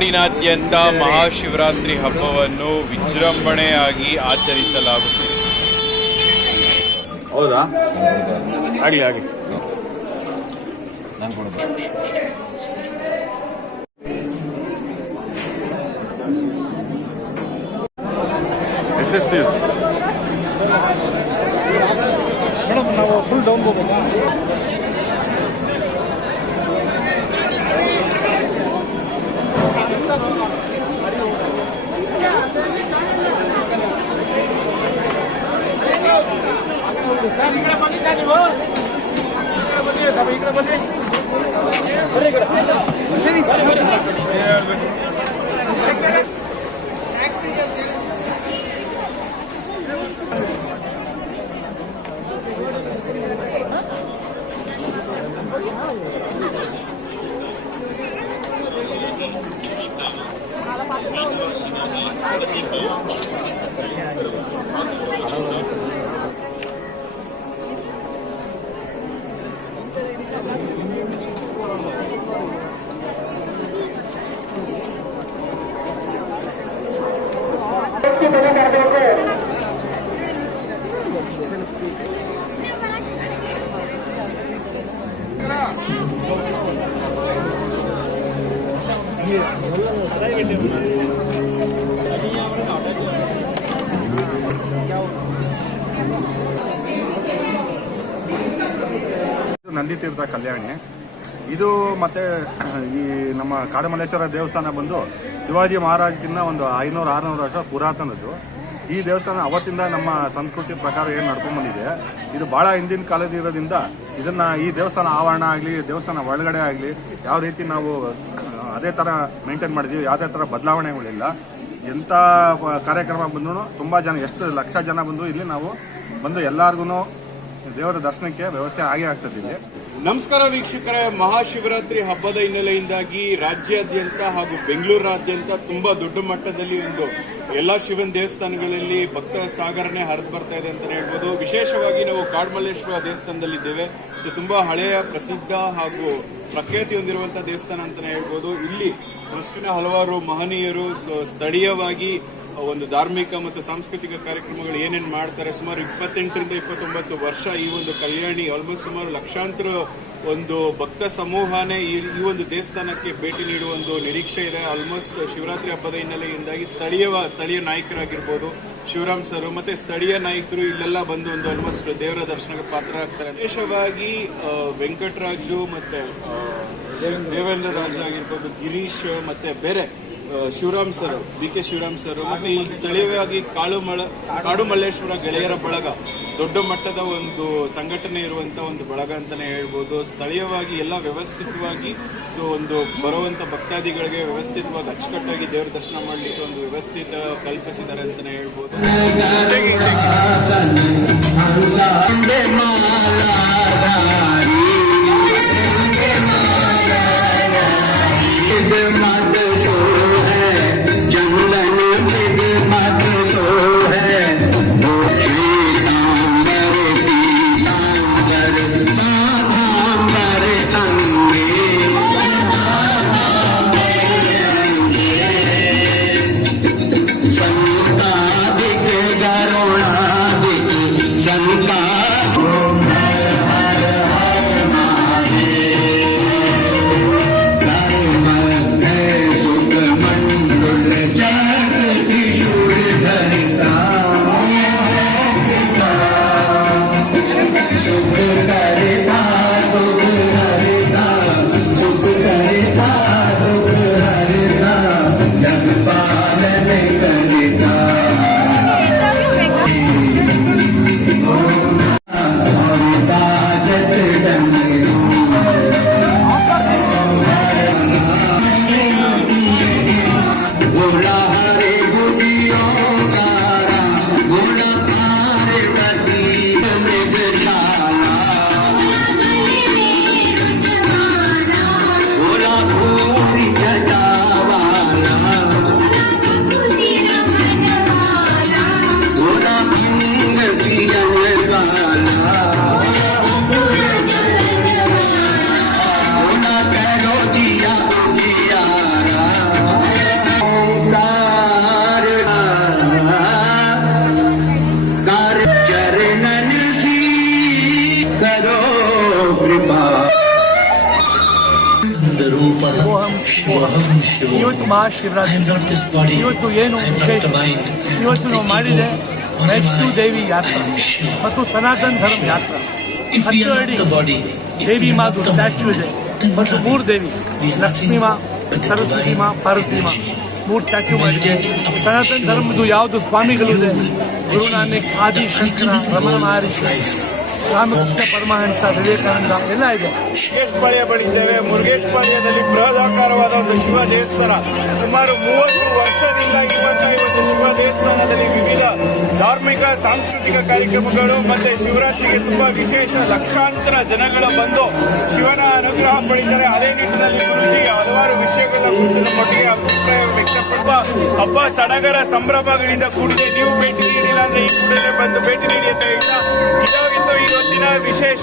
ನಾಡಿನಾದ್ಯಂತ ಮಹಾಶಿವರಾತ್ರಿ ಹಬ್ಬವನ್ನು ವಿಜೃಂಭಣೆಯಾಗಿ ಆಚರಿಸಲಾಗುತ್ತಿದೆ. ಹೌದಾ? ಆಗಲಿ ಆಗಲಿ. ನಾನು ಕೊಡ್ಬೇಕು ಎಸ್ ಎಸ್ ಎಸ್ ಮೇಡಮ್ ನಾವು ಫುಲ್ ಡೌನ್ ಹೋಗ್ಬೇಕು? ಇದು ನಂದಿ ತೀರ್ಥ ಕಲ್ಯಾಣಿ. ಇದು ಮತ್ತೆ, ಈ ನಮ್ಮ ಕಾಡಮಲ್ಲೇಶ್ವರ ದೇವಸ್ಥಾನ ಬಂದು ಶಿವಾಜಿ ಮಹಾರಾಜಕ್ಕಿಂತ ಒಂದು ಐನೂರು, ಆರುನೂರು ವರ್ಷ ಪುರಾತನದ್ದು. ಈ ದೇವಸ್ಥಾನ ಅವತ್ತಿಂದ ನಮ್ಮ ಸಂಸ್ಕೃತಿ ಪ್ರಕಾರ ಏನು ನಡ್ಕೊಂಡು ಬಂದಿದೆ, ಇದು ಬಹಳ ಹಿಂದಿನ ಕಾಲದ ಇರೋದ್ರಿಂದ ಇದನ್ನ ಈ ದೇವಸ್ಥಾನ ಆವರಣ ಆಗಲಿ, ದೇವಸ್ಥಾನ ಒಳಗಡೆ ಆಗಲಿ, ಯಾವ ರೀತಿ ನಾವು ಅದೇ ತರ ಮೇಂಟೈನ್ ಮಾಡಿದೀವಿ. ಯಾವುದೇ ತರ ಬದಲಾವಣೆಗಳಿಲ್ಲ. ಎಂಥ ಕಾರ್ಯಕ್ರಮ ಬಂದು ತುಂಬಾ ಜನ, ಎಷ್ಟು ಲಕ್ಷ ಜನ ಬಂದು ಇಲ್ಲಿ ನಾವು ಬಂದು ಎಲ್ಲಾರ್ಗು ದೇವರ ದರ್ಶನಕ್ಕೆ ವ್ಯವಸ್ಥೆ ಆಗೇ ಆಗ್ತದೆ ಇಲ್ಲಿ. ನಮಸ್ಕಾರ ವೀಕ್ಷಕರೇ, ಮಹಾಶಿವರಾತ್ರಿ ಹಬ್ಬದ ಹಿನ್ನೆಲೆಯಿಂದಾಗಿ ರಾಜ್ಯಾದ್ಯಂತ ಹಾಗೂ ಬೆಂಗಳೂರಾದ್ಯಂತ ತುಂಬಾ ದೊಡ್ಡ ಮಟ್ಟದಲ್ಲಿ ಒಂದು ಎಲ್ಲ ಶಿವನ ದೇವಸ್ಥಾನಗಳಲ್ಲಿ ಭಕ್ತ ಸಾಗರನೆ ಹರಿದು ಬರ್ತಾ ಇದೆ ಅಂತಾನೆ ಹೇಳ್ಬೋದು. ವಿಶೇಷವಾಗಿ ನಾವು ಕಾಡ್ಮಲ್ಲೇಶ್ವರ ದೇವಸ್ಥಾನದಲ್ಲಿದ್ದೇವೆ. ಸೊ, ತುಂಬಾ ಹಳೆಯ, ಪ್ರಸಿದ್ಧ ಹಾಗೂ ಪ್ರಖ್ಯಾತಿ ಹೊಂದಿರುವಂತಹ ದೇವಸ್ಥಾನ ಅಂತಲೇ ಹೇಳ್ಬೋದು. ಇಲ್ಲಿ ಟ್ರಸ್ಟಿನ ಹಲವಾರು ಮಹನೀಯರು, ಸೊ, ಸ್ಥಳೀಯವಾಗಿ ಒಂದು ಧಾರ್ಮಿಕ ಮತ್ತು ಸಾಂಸ್ಕೃತಿಕ ಕಾರ್ಯಕ್ರಮಗಳು ಏನೇನು ಮಾಡ್ತಾರೆ, ಸುಮಾರು ಇಪ್ಪತ್ತೆಂಟರಿಂದ ಇಪ್ಪತ್ತೊಂಬತ್ತು ವರ್ಷ ಈ ಒಂದು ಕಲ್ಯಾಣಿ ಆಲ್ಮೋಸ್ಟ್ ಸುಮಾರು ಲಕ್ಷಾಂತರ ಒಂದು ಭಕ್ತ ಸಮೂಹನೇ ಈ ಒಂದು ದೇವಸ್ಥಾನಕ್ಕೆ ಭೇಟಿ ನೀಡುವ ಒಂದು ನಿರೀಕ್ಷೆ ಇದೆ. ಆಲ್ಮೋಸ್ಟ್ ಶಿವರಾತ್ರಿ ಹಬ್ಬದ ಹಿನ್ನೆಲೆಯಿಂದಾಗಿ ಸ್ಥಳೀಯ ಸ್ಥಳೀಯ ನಾಯಕರಾಗಿರ್ಬೋದು, ಶಿವರಾಮ್ ಸರ್ ಮತ್ತೆ ಸ್ಥಳೀಯ ನಾಯಕರು ಇಲ್ಲೆಲ್ಲ ಬಂದು ಒಂದು ಆಲ್ಮೋಸ್ಟ್ ದೇವರ ದರ್ಶನಕ್ಕೆ ಪಾತ್ರ ಆಗ್ತಾರೆ. ವಿಶೇಷವಾಗಿ ವೆಂಕಟರಾಜು ಮತ್ತೆ ದೇವೇಂದ್ರ ರಾಜ್ ಆಗಿರ್ಬೋದು, ಗಿರೀಶ್ ಮತ್ತೆ ಬೇರೆ Shivaram sir B K Shivaram sir ಮತ್ತು ಇಲ್ಲಿ ಸ್ಥಳೀಯವಾಗಿ ಕಾಳು ಮಳ ಕಾಡು ಮಲ್ಲೇಶ್ವರ ಗೆಳೆಯರ ಬಳಗ, ದೊಡ್ಡ ಮಟ್ಟದ ಒಂದು ಸಂಘಟನೆ ಇರುವಂತ ಒಂದು ಬಳಗ ಅಂತಾನೆ ಹೇಳ್ಬೋದು. ಸ್ಥಳೀಯವಾಗಿ ಎಲ್ಲ ವ್ಯವಸ್ಥಿತವಾಗಿ, ಸೊ ಒಂದು ಬರುವಂತ ಭಕ್ತಾದಿಗಳಿಗೆ ವ್ಯವಸ್ಥಿತವಾಗಿ, ಅಚ್ಚುಕಟ್ಟಾಗಿ ದೇವರ ದರ್ಶನ ಮಾಡಲಿಕ್ಕೆ ಒಂದು ವ್ಯವಸ್ಥಿತ ಕಲ್ಪಿಸಿದ್ದಾರೆ ಅಂತಾನೆ ಹೇಳ್ಬೋದು. ಸಂತ ಇವತ್ತು ಮಹಾಶಿವರಾತ್ರಿ ಇವತ್ತು ಏನು ವಿಶೇಷ? ಇವತ್ತು ನಾವು ಮಾಡಿದೆ ವೈಷ್ಣು ದೇವಿ ಯಾತ್ರಾ. ಮತ್ತು ಸನಾತನ ಧರ್ಮ ಯಾತ್ರಾ. ಹತ್ತು ಅಡಿ ದೇವಿ ಮಾತು ಸ್ಟ್ಯಾಚ್ಯೂ ಇದೆ. ಮತ್ತು ಮೂರು ದೇವಿ. ಲಕ್ಷ್ಮೀ ಮಾ ಸರಸ್ವತಿ ಮಾ ಪಾರ್ವತಿ ಮಾ. ಮೂರು ಸ್ಟ್ಯಾಚ್ಯೂ ಮಾಡಿದೆ. ಸನಾತನ ಧರ್ಮದ್ದು ಯಾವುದು ಸ್ವಾಮಿಗಳಿದೆ? ಗುರು ಗುರುನಾನಕ್ ಆದಿ ಶಂಕರ ರಮಣ ಮಹರ್ಷಿ ರಾಮಕೃಷ್ಣ ಪರಮಹಂಸ, ವಿವೇಕಾನಂದ ಎಲ್ಲ ಇದೆ. ಮುರುಗೇಶ್ ಪಾಳ್ಯ ಬಳಿದ್ದೇವೆ ಮುರುಗೇಶ್ ಪಾಳ್ಯದಲ್ಲಿ ಬೃಹದಾಕಾರವಾದ ಒಂದು ಶಿವ ದೇವಸ್ಥಾನ. ಸುಮಾರು ಮೂವತ್ತು ವರ್ಷದಿಂದ ಇರುವಂತಹ ಶಿವ ದೇವಸ್ಥಾನದಲ್ಲಿ ವಿವಿಧ ಧಾರ್ಮಿಕ, ಸಾಂಸ್ಕೃತಿಕ ಕಾರ್ಯಕ್ರಮಗಳು ಮತ್ತೆ ಶಿವರಾತ್ರಿಗೆ ತುಂಬಾ ವಿಶೇಷ ಲಕ್ಷಾಂತರ ಜನಗಳು ಬಂದು ಶಿವನ ಅನುಗ್ರಹ ಪಡಿತಾರೆ ಅದೇ ನಿಟ್ಟಿನಲ್ಲಿ ಗುರುಜಿ ಹಲವಾರು ವಿಷಯಗಳ ಕುರಿತು ನಮ್ಮೊಟ್ಟಿಗೆ ಅಭಿಪ್ರಾಯ ವ್ಯಕ್ತಪಡುವ ಹಬ್ಬ ಸಡಗರ ಸಂಭ್ರಮಗಳಿಂದ ಕೂಡಿದೆ. ನೀವು ಭೇಟಿ ನೀಡಿಲ್ಲ ಅಂದ್ರೆ ಈ ಕೂಡಲೇ ಬಂದು ಭೇಟಿ ನೀಡಿ ಅಂತ ಹೇಳ್ತಾ ಇದಾಗಿತ್ತು ಇವತ್ತಿನ ವಿಶೇಷ